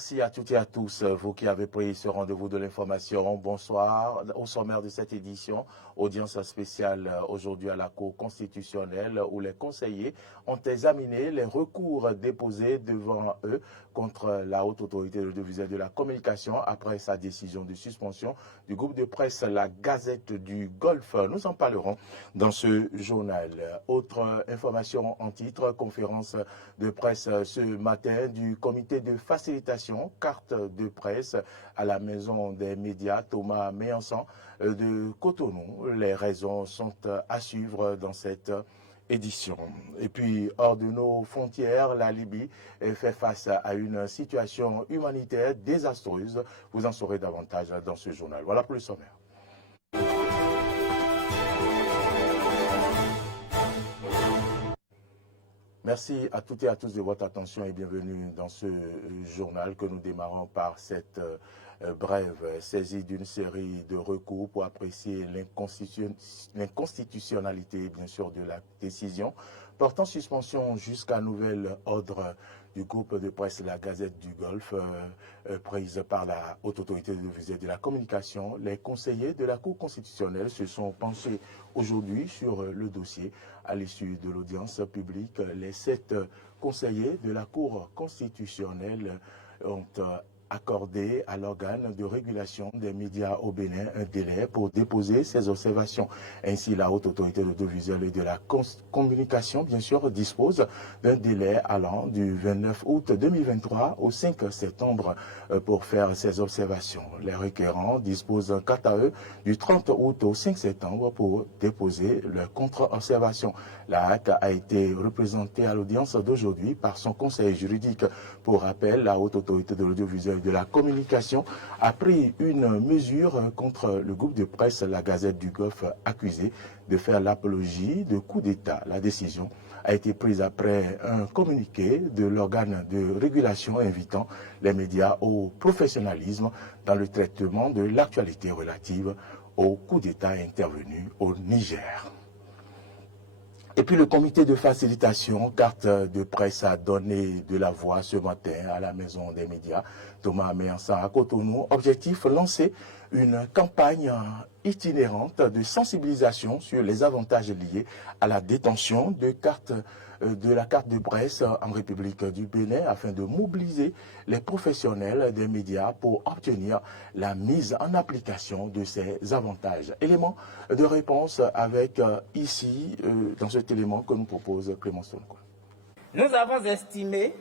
Merci à toutes et à tous, vous qui avez pris ce rendez-vous de l'information. Bonsoir. Au sommaire de cette édition, audience spéciale aujourd'hui à la Cour constitutionnelle où les conseillers ont examiné les recours déposés devant eux contre la Haute Autorité de l'Audiovisuel et de la Communication après sa décision de suspension du groupe de presse La Gazette du Golfe. Nous en parlerons dans ce journal. Autre information en titre, conférence de presse ce matin du comité de facilitation carte de presse à la maison des médias Thomas Méançon de Cotonou. Les raisons sont à suivre dans cette édition. Et puis, hors de nos frontières, la Libye fait face à une situation humanitaire désastreuse. Vous en saurez davantage dans ce journal. Voilà pour le sommaire. Merci à toutes et à tous de votre attention et bienvenue dans ce journal que nous démarrons par cette brève saisie d'une série de recours pour apprécier l'inconstitutionnalité, bien sûr, de la décision portant suspension jusqu'à nouvel ordre du groupe de presse La Gazette du Golfe, prise par la Haute Autorité de l'Audiovisuel et de la Communication. Les conseillers de la Cour constitutionnelle se sont penchés aujourd'hui sur le dossier. À l'issue de l'audience publique, les 7 conseillers de la Cour constitutionnelle ont accordé à l'organe de régulation des médias au Bénin un délai pour déposer ses observations. Ainsi, la Haute Autorité de l'Audiovisuel et de la Communication, bien sûr, dispose d'un délai allant du 29 août 2023 au 5 septembre pour faire ses observations. Les requérants disposent quant à eux du 30 août au 5 septembre pour déposer leur contre-observation. La HAC a été représentée à l'audience d'aujourd'hui par son conseil juridique. Pour rappel, la Haute Autorité de l'Audiovisuel de la Communication a pris une mesure contre le groupe de presse La Gazette du Golfe accusé de faire l'apologie de coup d'État. La décision a été prise après un communiqué de l'organe de régulation invitant les médias au professionnalisme dans le traitement de l'actualité relative au coup d'État intervenu au Niger. Et puis le comité de facilitation carte de presse a donné de la voix ce matin à la maison des médias Thomas Méançon à Cotonou. Objectif, lancer une campagne itinérante de sensibilisation sur les avantages liés à la détention de la carte de presse en République du Bénin afin de mobiliser les professionnels des médias pour obtenir la mise en application de ces avantages. Élément de réponse avec ici, dans cet élément que nous propose Clément Sonko. Nous avons estimé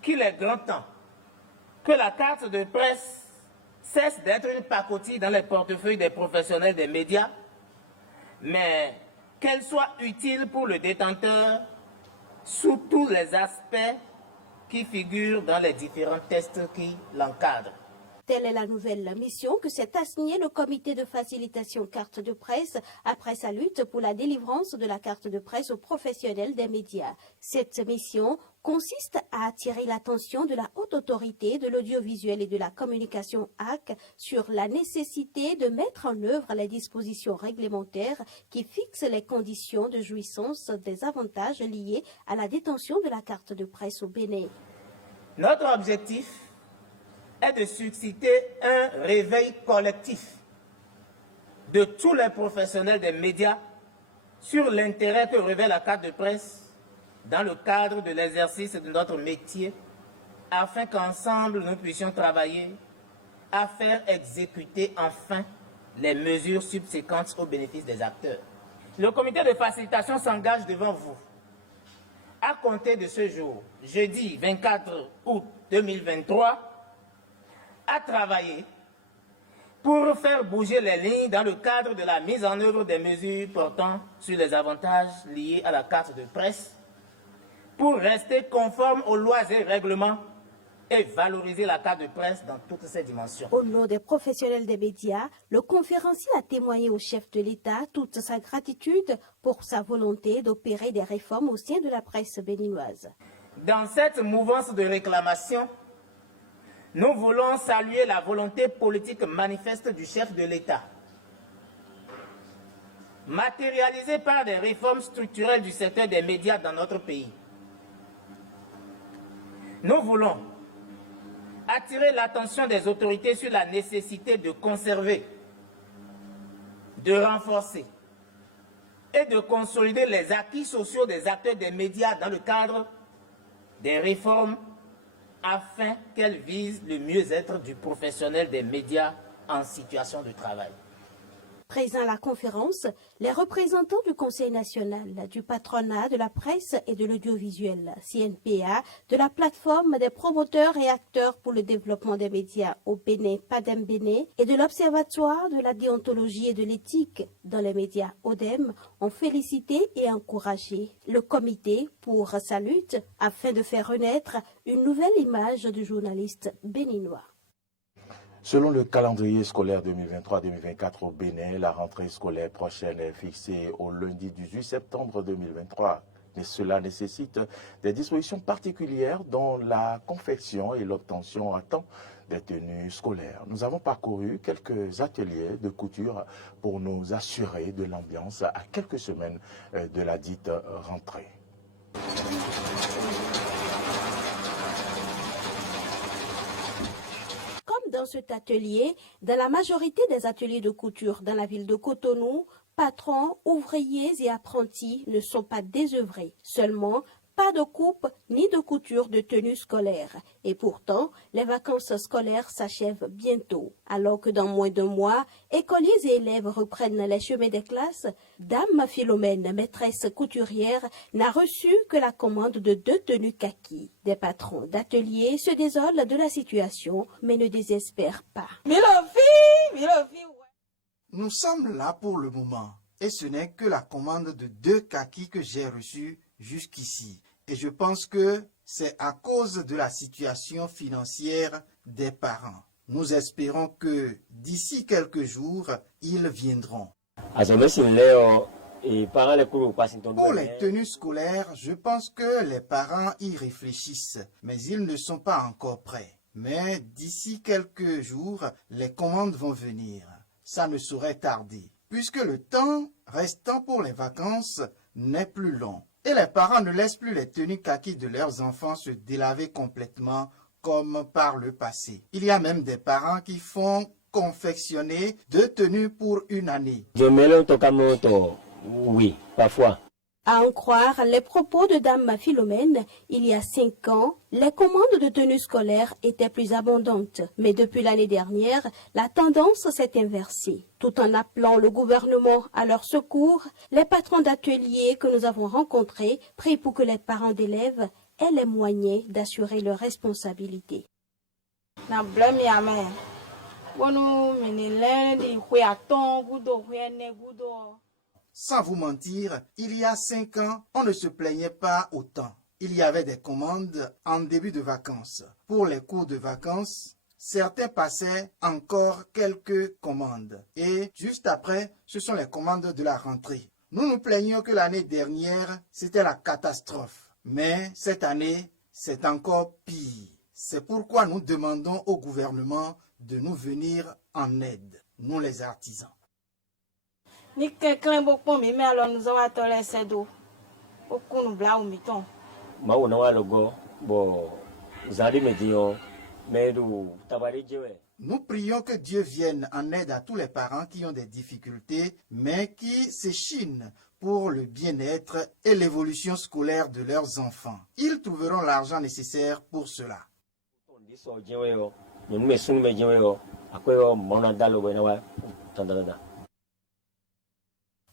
qu'il est grand temps que la carte de presse cesse d'être une pacotille dans les portefeuilles des professionnels des médias, mais qu'elle soit utile pour le détenteur sous tous les aspects qui figurent dans les différents tests qui l'encadrent. Telle est la nouvelle mission que s'est assignée le comité de facilitation carte de presse après sa lutte pour la délivrance de la carte de presse aux professionnels des médias. Cette mission consiste à attirer l'attention de la Haute Autorité de l'Audiovisuel et de la Communication HAC sur la nécessité de mettre en œuvre les dispositions réglementaires qui fixent les conditions de jouissance des avantages liés à la détention de la carte de presse au Bénin. Notre objectif est de susciter un réveil collectif de tous les professionnels des médias sur l'intérêt que revêt la carte de presse dans le cadre de l'exercice de notre métier, afin qu'ensemble nous puissions travailler à faire exécuter enfin les mesures subséquentes au bénéfice des acteurs. Le comité de facilitation s'engage devant vous à compter de ce jour, jeudi 24 août 2023, à travailler pour faire bouger les lignes dans le cadre de la mise en œuvre des mesures portant sur les avantages liés à la carte de presse, pour rester conforme aux lois et règlements et valoriser la carte de presse dans toutes ses dimensions. Au nom des professionnels des médias, le conférencier a témoigné au chef de l'État toute sa gratitude pour sa volonté d'opérer des réformes au sein de la presse béninoise. Dans cette mouvance de réclamation, nous voulons saluer la volonté politique manifeste du chef de l'État, matérialisée par des réformes structurelles du secteur des médias dans notre pays. Nous voulons attirer l'attention des autorités sur la nécessité de conserver, de renforcer et de consolider les acquis sociaux des acteurs des médias dans le cadre des réformes afin qu'elles visent le mieux-être du professionnel des médias en situation de travail. Présents à la conférence, les représentants du Conseil national, du patronat de la presse et de l'audiovisuel, CNPA, de la plateforme des promoteurs et acteurs pour le développement des médias au Bénin, Padem-Bénin, et de l'Observatoire de la déontologie et de l'éthique dans les médias, ODEM, ont félicité et encouragé le comité pour sa lutte afin de faire renaître une nouvelle image du journaliste béninois. Selon le calendrier scolaire 2023-2024 au Bénin, la rentrée scolaire prochaine est fixée au lundi 18 septembre 2023. Mais cela nécessite des dispositions particulières dont la confection et l'obtention à temps des tenues scolaires. Nous avons parcouru quelques ateliers de couture pour nous assurer de l'ambiance à quelques semaines de la dite rentrée. Dans cet atelier, dans la majorité des ateliers de couture dans la ville de Cotonou, patrons, ouvriers et apprentis ne sont pas désœuvrés. Seulement, pas de coupe ni de couture de tenue scolaire. Et pourtant, les vacances scolaires s'achèvent bientôt. Alors que dans moins d'un mois, écoliers et élèves reprennent les chemins des classes, Dame Philomène, maîtresse couturière, n'a reçu que la commande de 2 tenues kaki. Des patrons d'ateliers se désolent de la situation, mais ne désespèrent pas. Nous sommes là pour le moment. Et ce n'est que la commande de 2 kakis que j'ai reçue jusqu'ici. Et je pense que c'est à cause de la situation financière des parents. Nous espérons que d'ici quelques jours, ils viendront. Pour les tenues scolaires, je pense que les parents y réfléchissent, mais ils ne sont pas encore prêts. Mais d'ici quelques jours, les commandes vont venir. Ça ne saurait tarder, puisque le temps restant pour les vacances n'est plus long. Et les parents ne laissent plus les tenues kaki de leurs enfants se délaver complètement comme par le passé. Il y a même des parents qui font confectionner 2 tenues pour une année. Oui, parfois. À en croire les propos de Dame Philomène, il y a 5 ans, les commandes de tenues scolaires étaient plus abondantes. Mais depuis l'année dernière, la tendance s'est inversée. Tout en appelant le gouvernement à leur secours, les patrons d'ateliers que nous avons rencontrés prient pour que les parents d'élèves aient les moyens d'assurer leurs responsabilités. Sans vous mentir, il y a 5 ans, on ne se plaignait pas autant. Il y avait des commandes en début de vacances. Pour les cours de vacances, certains passaient encore quelques commandes. Et juste après, ce sont les commandes de la rentrée. Nous nous plaignions que l'année dernière, c'était la catastrophe. Mais cette année, c'est encore pire. C'est pourquoi nous demandons au gouvernement de nous venir en aide, nous les artisans. Ni quelqu'un beaucoup mais alors nous avons attendu ces dos beaucoup nous bla ou miton Ma on a logo bon zali medio mais du tabari jewe. Nous prions que Dieu vienne en aide à tous les parents qui ont des difficultés mais qui s'échinent pour le bien-être et l'évolution scolaire de leurs enfants. Ils trouveront l'argent nécessaire pour cela.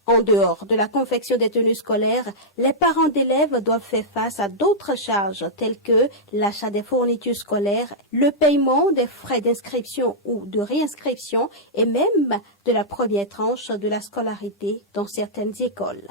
En dehors de la confection des tenues scolaires, les parents d'élèves doivent faire face à d'autres charges telles que l'achat des fournitures scolaires, le paiement des frais d'inscription ou de réinscription et même de la première tranche de la scolarité dans certaines écoles.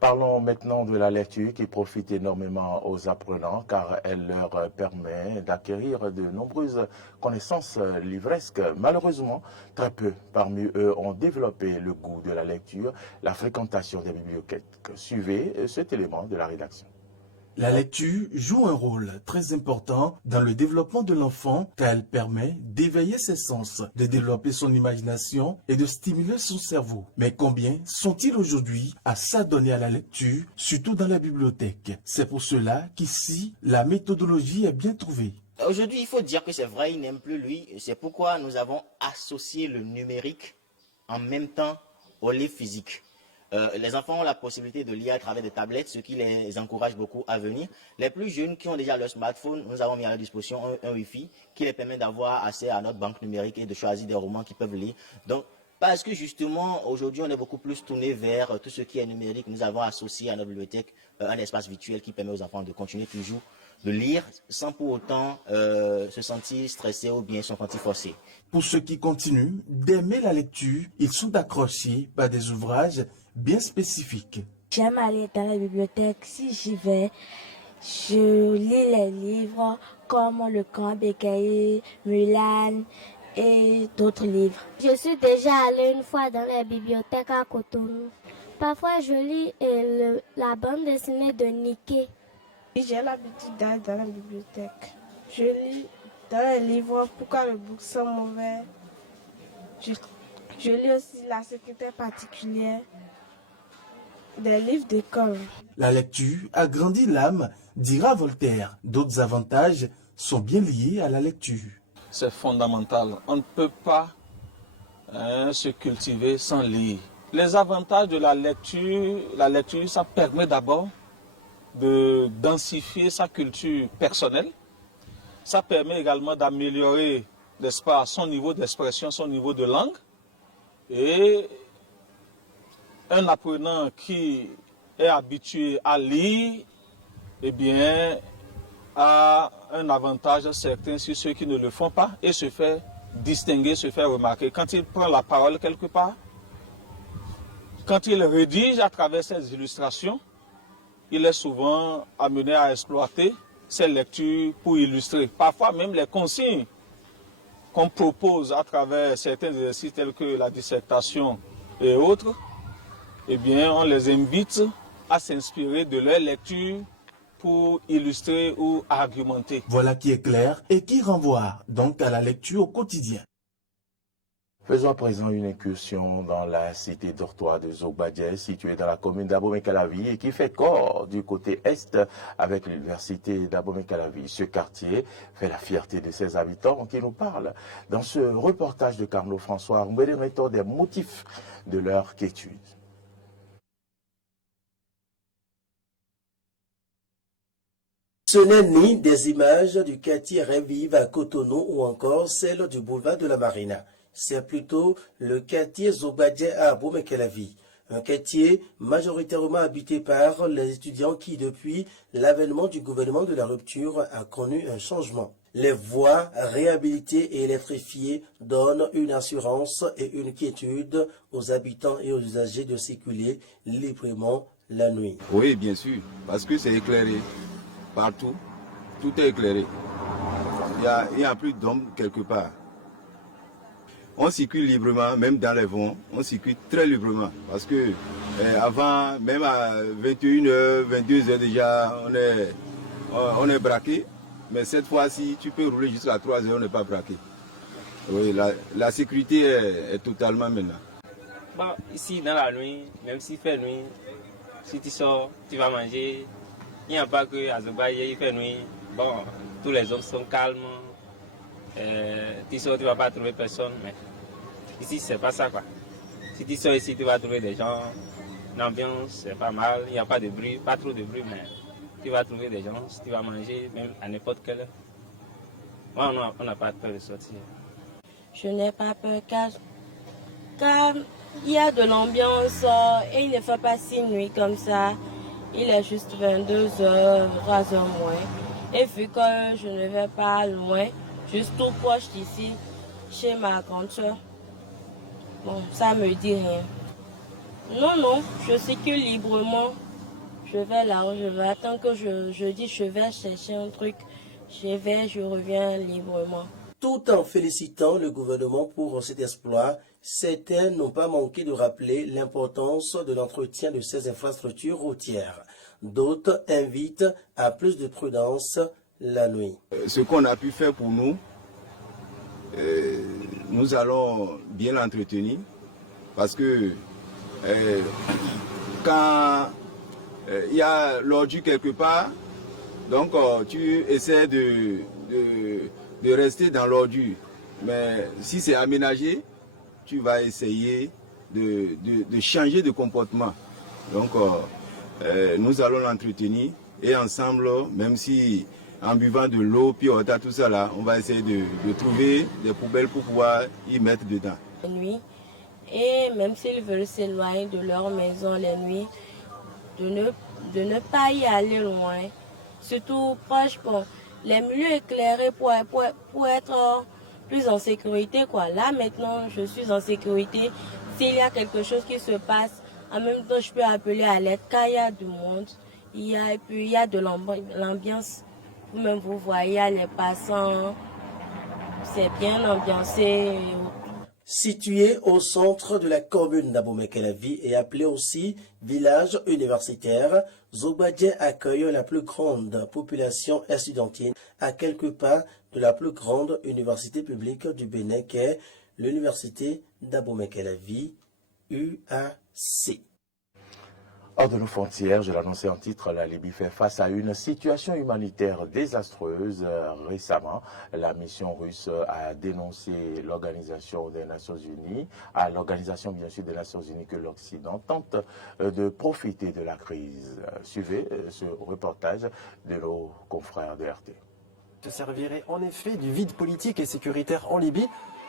Parlons maintenant de la lecture qui profite énormément aux apprenants car elle leur permet d'acquérir de nombreuses connaissances livresques. Malheureusement, très peu parmi eux ont développé le goût de la lecture, la fréquentation des bibliothèques. Suivez cet élément de la rédaction. La lecture joue un rôle très important dans le développement de l'enfant car elle permet d'éveiller ses sens, de développer son imagination et de stimuler son cerveau. Mais combien sont-ils aujourd'hui à s'adonner à la lecture, surtout dans la bibliothèque? C'est pour cela qu'ici, la méthodologie est bien trouvée. Aujourd'hui, il faut dire que c'est vrai, il n'aime plus lui. C'est pourquoi nous avons associé le numérique en même temps au livre physique. Les enfants ont la possibilité de lire à travers des tablettes, ce qui les encourage beaucoup à venir. Les plus jeunes qui ont déjà leur smartphone, nous avons mis à leur disposition un Wi-Fi qui les permet d'avoir accès à notre banque numérique et de choisir des romans qu'ils peuvent lire. Donc, parce que justement, aujourd'hui, on est beaucoup plus tourné vers tout ce qui est numérique. Nous avons associé à notre bibliothèque un espace virtuel qui permet aux enfants de continuer toujours de lire sans pour autant se sentir stressé ou bien se sentir forcé. Pour ceux qui continuent d'aimer la lecture, ils sont accrochés par des ouvrages bien spécifiques. J'aime aller dans la bibliothèque. Si j'y vais, je lis les livres comme Le Camp Bécaye, Mulan et d'autres livres. Je suis déjà allée une fois dans la bibliothèque à Cotonou. Parfois, je lis la bande dessinée de Niké. J'ai l'habitude d'aller dans la bibliothèque. Je lis dans les livres Pourquoi le bouc sont mauvais. Je lis aussi La secrétaire particulière, des livres d'école. La lecture agrandit l'âme, dira Voltaire. D'autres avantages sont bien liés à la lecture. C'est fondamental. On ne peut pas se cultiver sans lire. Les avantages de la lecture, ça permet d'abord de densifier sa culture personnelle. Ça permet également d'améliorer, n'est-ce pas, son niveau d'expression, son niveau de langue. Et un apprenant qui est habitué à lire, eh bien, a un avantage certain sur ceux qui ne le font pas et se fait distinguer, se fait remarquer. Quand il prend la parole quelque part, quand il rédige à travers ses illustrations, il est souvent amené à exploiter ces lectures pour illustrer. Parfois même les consignes qu'on propose à travers certains exercices tels que la dissertation et autres, eh bien, on les invite à s'inspirer de leur lecture pour illustrer ou argumenter. Voilà qui est clair et qui renvoie donc à la lecture au quotidien. Faisons à présent une incursion dans la cité dortoir de Zogbadje, située dans la commune d'Abomey-Calavi et qui fait corps du côté est avec l'université d'Abomey-Calavi. Ce quartier fait la fierté de ses habitants qui nous parlent dans ce reportage de Carlo François Mbéléreto des motifs de leur quiétude. Ce n'est ni des images du quartier Revive à Cotonou ou encore celle du boulevard de la Marina. C'est plutôt le quartier Zogbadje à Abomey-Calavi, un quartier majoritairement habité par les étudiants qui, depuis l'avènement du gouvernement de la rupture, a connu un changement. Les voies réhabilitées et électrifiées donnent une assurance et une quiétude aux habitants et aux usagers de circuler librement la nuit. Oui, bien sûr, parce que c'est éclairé partout, tout est éclairé. Il n'y a plus d'hommes quelque part. On circule librement, même dans les vents, on circule très librement. Parce que avant, même à 21h, 22h déjà, on est braqué. Mais cette fois-ci, tu peux rouler jusqu'à 3h, on n'est pas braqué. Oui, la sécurité est totalement maintenant. Bon, ici, dans la nuit, même s'il fait nuit, si tu sors, tu vas manger. Il n'y a pas que à Zogbadje, il fait nuit. Bon, tous les hommes sont calmes. Tu sors, tu ne vas pas trouver personne, mais ici, c'est pas ça, quoi. Si tu sors ici, tu vas trouver des gens, l'ambiance, c'est pas mal, il n'y a pas de bruit, pas trop de bruit, mais tu vas trouver des gens, si tu vas manger, même à n'importe quelle heure. Moi, on n'a pas peur de sortir. Je n'ai pas peur car il y a de l'ambiance et il ne fait pas si nuit comme ça. Il est juste 22h, 3h moins. Et vu que je ne vais pas loin, juste tout proche d'ici, chez ma grande soeur, bon, ça me dit rien. Non, je circule librement. Je vais là où je vais. Tant que je dis je vais chercher un truc, je reviens librement. Tout en félicitant le gouvernement pour cet exploit, certains n'ont pas manqué de rappeler l'importance de l'entretien de ces infrastructures routières. D'autres invitent à plus de prudence la nuit. Ce qu'on a pu faire pour nous, nous allons bien l'entretenir parce que quand il y a l'ordure quelque part, donc tu essaies de de rester dans l'ordure. Mais si c'est aménagé, tu vas essayer de changer de comportement. Donc, nous allons l'entretenir et ensemble, même si en buvant de l'eau, puis tout ça là, on va essayer de trouver des poubelles pour pouvoir y mettre dedans. La nuit, et même s'ils veulent s'éloigner de leur maison la nuit, de ne pas y aller loin, surtout proche, bon, les milieux éclairés pour être plus en sécurité, quoi. Là maintenant, je suis en sécurité. S'il y a quelque chose qui se passe, en même temps, je peux appeler à l'aide. Quand il y a du monde, il y a de l'ambiance. Vous-même, vous voyez les passants, c'est bien ambiancé. Situé au centre de la commune d'Abomey-Calavi et appelé aussi village universitaire, Zogbadje accueille la plus grande population estudiantine à quelques pas de la plus grande université publique du Bénin qu'est l'université d'Abomey-Calavi, UAC. Hors de nos frontières, je l'annonçais en titre, la Libye fait face à une situation humanitaire désastreuse. Récemment, la mission russe a dénoncé l'Organisation des Nations Unies, à l'Organisation bien sûr des Nations Unies que l'Occident tente de profiter de la crise. Suivez ce reportage de nos confrères de RT. Se serviraient en effet du vide politique et sécuritaire en Libye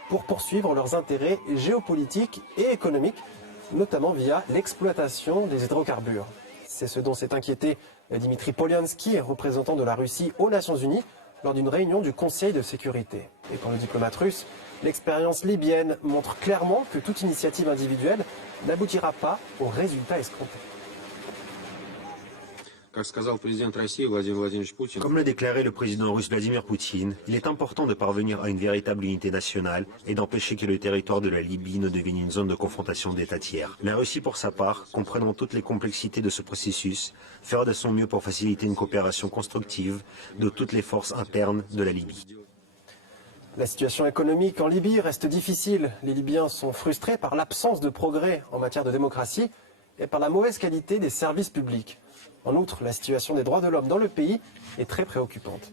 pour poursuivre leurs intérêts géopolitiques et économiques, notamment via l'exploitation des hydrocarbures. C'est ce dont s'est inquiété Dimitri Polyansky, représentant de la Russie aux Nations Unies, lors d'une réunion du Conseil de sécurité. Et pour le diplomate russe, l'expérience libyenne montre clairement que toute initiative individuelle n'aboutira pas aux résultats escomptés. Comme le déclarait le président russe Vladimir Poutine, il est important de parvenir à une véritable unité nationale et d'empêcher que le territoire de la Libye ne devienne une zone de confrontation d'États tiers. La Russie, pour sa part, comprenant toutes les complexités de ce processus, fera de son mieux pour faciliter une coopération constructive de toutes les forces internes de la Libye. La situation économique en Libye reste difficile. Les Libyens sont frustrés par l'absence de progrès en matière de démocratie et par la mauvaise qualité des services publics. En outre, la situation des droits de l'homme dans le pays est très préoccupante.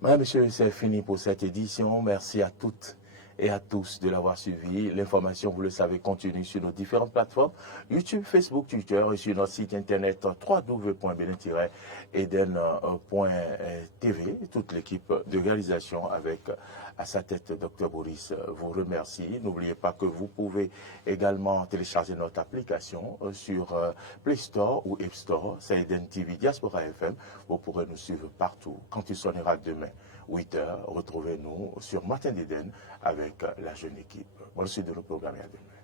Madame, Monsieur, c'est fini pour cette édition. Merci à toutes et à tous de l'avoir suivi. L'information, vous le savez, continue sur nos différentes plateformes, YouTube, Facebook, Twitter et sur notre site internet www.benin-eden.tv. Toute l'équipe de réalisation avec à sa tête Dr Boris vous remercie. N'oubliez pas que vous pouvez également télécharger notre application sur Play Store ou App Store. C'est Eden TV Diaspora FM. Vous pourrez nous suivre partout. Quand il sonnera demain, 8h, retrouvez-nous sur Matin d'Eden avec la jeune équipe. Bonne suite de nos programmes et à demain.